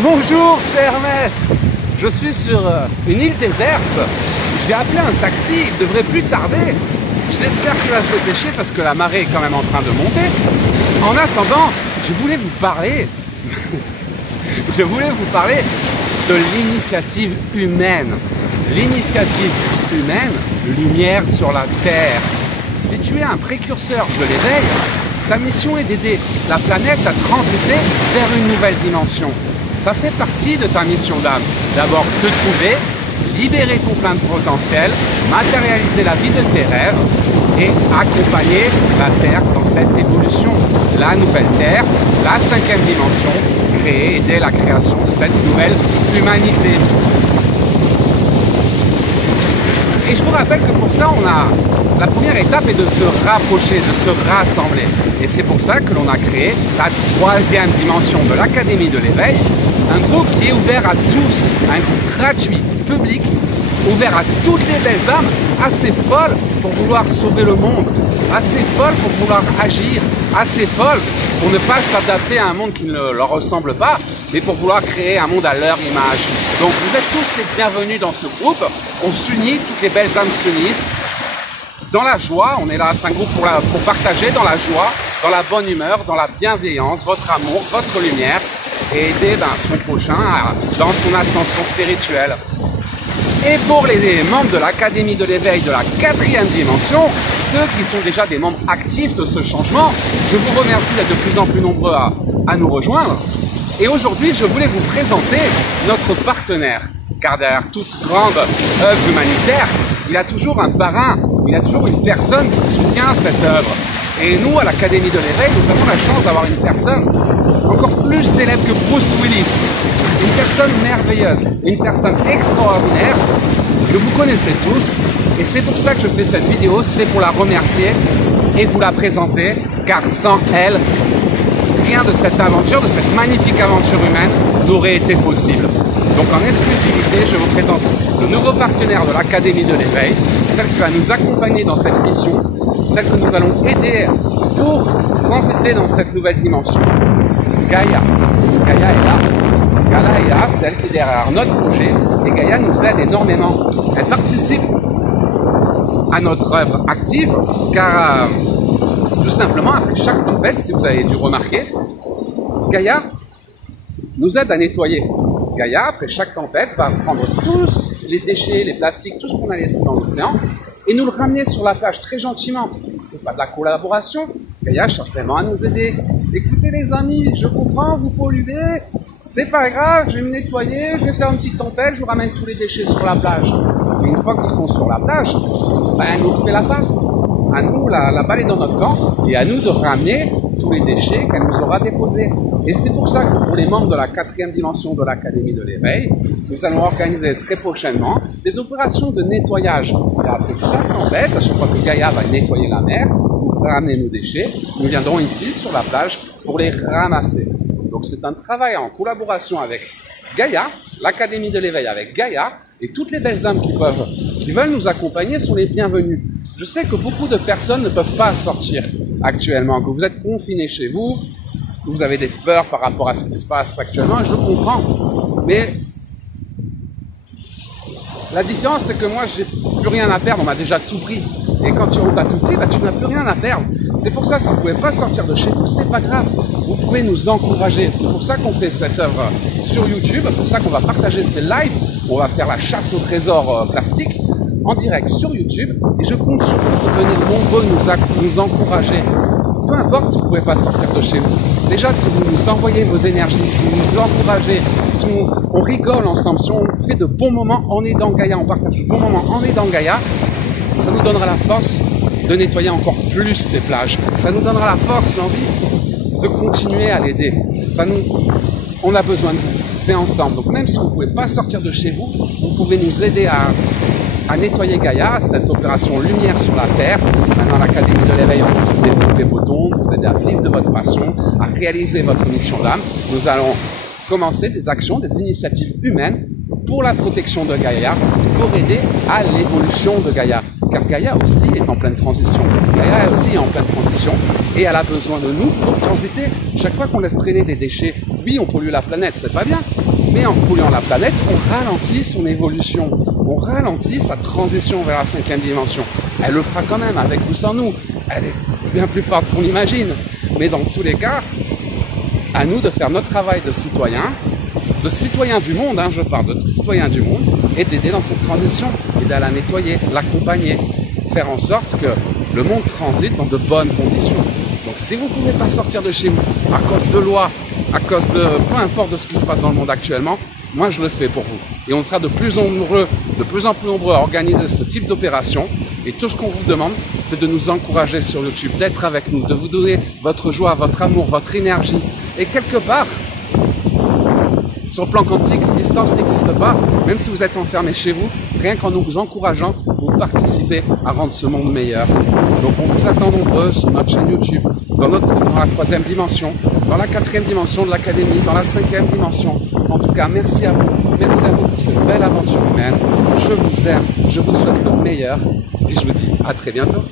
Bonjour, c'est Hermès. Je suis sur une île déserte. J'ai appelé un taxi, il devrait plus tarder. J'espère qu'il va se dépêcher parce que la marée est quand même en train de monter. En attendant, je voulais vous parler de l'initiative humaine. L'initiative humaine, lumière sur la Terre. Si tu es un précurseur de l'éveil, ta mission est d'aider la planète à transiter vers une nouvelle dimension. Ça fait partie de ta mission d'âme. D'abord, te trouver, libérer ton plein de potentiel, matérialiser la vie de tes rêves et accompagner la Terre dans cette évolution. La nouvelle Terre, la 5e dimension, créer, aider la création de cette nouvelle humanité. Et je vous rappelle que pour ça, la première étape est de se rapprocher, de se rassembler. Et c'est pour ça que l'on a créé la 3e dimension de l'Académie de l'éveil, un groupe qui est ouvert à tous, un groupe gratuit, public, ouvert à toutes les belles âmes, assez folles pour vouloir sauver le monde, assez folles pour vouloir agir, assez folles pour ne pas s'adapter à un monde qui ne leur ressemble pas, mais pour vouloir créer un monde à leur image. Donc vous êtes tous les bienvenus dans ce groupe, on s'unit, toutes les belles âmes s'unissent, dans la joie, on est là, c'est un groupe pour partager dans la joie, dans la bonne humeur, dans la bienveillance, votre amour, votre lumière, et aider son prochain dans son ascension spirituelle. Et pour les membres de l'Académie de l'éveil de la 4e dimension, ceux qui sont déjà des membres actifs de ce changement, je vous remercie d'être de plus en plus nombreux à nous rejoindre. Et aujourd'hui, je voulais vous présenter notre partenaire. Car derrière toute grande œuvre humanitaire, il y a toujours un parrain, il y a toujours une personne qui soutient cette œuvre. Et nous, à l'Académie de l'éveil, nous avons la chance d'avoir une personne encore plus célèbre que Bruce Willis. Une personne merveilleuse, une personne extraordinaire que vous connaissez tous. Et c'est pour ça que je fais cette vidéo, c'est pour la remercier et vous la présenter, car sans elle, rien de cette aventure, de cette magnifique aventure humaine n'aurait été possible. Donc en exclusivité, je vous présente le nouveau partenaire de l'Académie de l'éveil, celle qui va nous accompagner dans cette mission, celle que nous allons aider pour transiter dans cette nouvelle dimension. Gaïa. Gaïa est là. Gaïa est là, celle qui est derrière notre projet. Et Gaïa nous aide énormément. Elle participe à notre œuvre active, car tout simplement, après chaque tempête, si vous avez dû remarquer, Gaïa nous aide à nettoyer. Gaïa, après chaque tempête, va prendre tous les déchets, les plastiques, tout ce qu'on a laissé dans l'océan et nous le ramener sur la plage très gentiment. C'est pas de la collaboration. Gaïa cherche vraiment à nous aider. Écoutez les amis, je comprends, vous polluez. C'est pas grave, je vais me nettoyer, je vais faire une petite tempête, je vous ramène tous les déchets sur la plage. Et une fois qu'ils sont sur la plage, elle nous fait la passe. À nous, la balle est dans notre camp, et à nous de ramener tous les déchets qu'elle nous aura déposés. Et c'est pour ça que pour les membres de la 4e dimension de l'Académie de l'éveil, nous allons organiser très prochainement des opérations de nettoyage. Et après chaque tempête, à chaque fois que Gaïa va nettoyer la mer, ramener nos déchets, nous viendrons ici sur la plage pour les ramasser. Donc c'est un travail en collaboration avec Gaïa, l'Académie de l'éveil avec Gaïa, et toutes les belles âmes qui veulent nous accompagner sont les bienvenues. Je sais que beaucoup de personnes ne peuvent pas sortir actuellement, que vous êtes confinés chez vous, que vous avez des peurs par rapport à ce qui se passe actuellement, je comprends. Mais la différence, c'est que moi, j'ai plus rien à perdre, on m'a déjà tout pris. Et quand on t'a tout pris, tu n'as plus rien à perdre. C'est pour ça, si vous ne pouvez pas sortir de chez vous, c'est pas grave. Vous pouvez nous encourager. C'est pour ça qu'on fait cette œuvre sur YouTube, c'est pour ça qu'on va partager ces lives. On va faire la chasse au trésor plastique en direct sur YouTube. Et je compte sur vous pour venir nombreux nous encourager. Peu importe si vous ne pouvez pas sortir de chez vous. Déjà, si vous nous envoyez vos énergies, si vous nous encouragez, si on rigole ensemble, si on fait de bons moments en aidant Gaïa, on partage de bons moments en aidant Gaïa, ça nous donnera la force de nettoyer encore plus ces plages. Ça nous donnera la force, l'envie de continuer à l'aider. On a besoin de vous. C'est ensemble. Donc même si vous ne pouvez pas sortir de chez vous, vous pouvez nous aider à nettoyer Gaïa, cette opération Lumière sur la Terre. Maintenant, l'Académie de l'éveil, on peut vous développer vos dons, vous aider à vivre de votre passion, à réaliser votre mission d'âme. Nous allons commencer des actions, des initiatives humaines pour la protection de Gaïa, pour aider à l'évolution de Gaïa. Car Gaïa aussi est en pleine transition. Gaïa aussi est en pleine transition et elle a besoin de nous pour transiter. Chaque fois qu'on laisse traîner des déchets, oui, on pollue la planète, c'est pas bien. Mais en polluant la planète, on ralentit son évolution. On ralentit sa transition vers la 5e dimension. Elle le fera quand même, avec ou sans nous. Elle est bien plus forte qu'on l'imagine. Mais dans tous les cas, à nous de faire notre travail de citoyen du monde, je parle de citoyen du monde, et d'aider dans cette transition, aider à la nettoyer, l'accompagner, faire en sorte que le monde transite dans de bonnes conditions. Donc si vous ne pouvez pas sortir de chez vous à cause de lois, à cause de peu importe de ce qui se passe dans le monde actuellement, moi je le fais pour vous. Et on sera de plus en plus nombreux à organiser ce type d'opération. Et tout ce qu'on vous demande, c'est de nous encourager sur YouTube, d'être avec nous, de vous donner votre joie, votre amour, votre énergie. Et quelque part, sur le plan quantique, distance n'existe pas. Même si vous êtes enfermé chez vous, rien qu'en nous vous encourageant, vous participez à rendre ce monde meilleur. Donc on vous attend nombreux sur notre chaîne YouTube, dans notre groupe, dans la 3e dimension, dans la 4e dimension de l'académie, dans la 5e dimension. En tout cas, merci à vous. Merci à vous pour cette belle aventure humaine. Je vous aime, je vous souhaite le meilleur et je vous dis à très bientôt.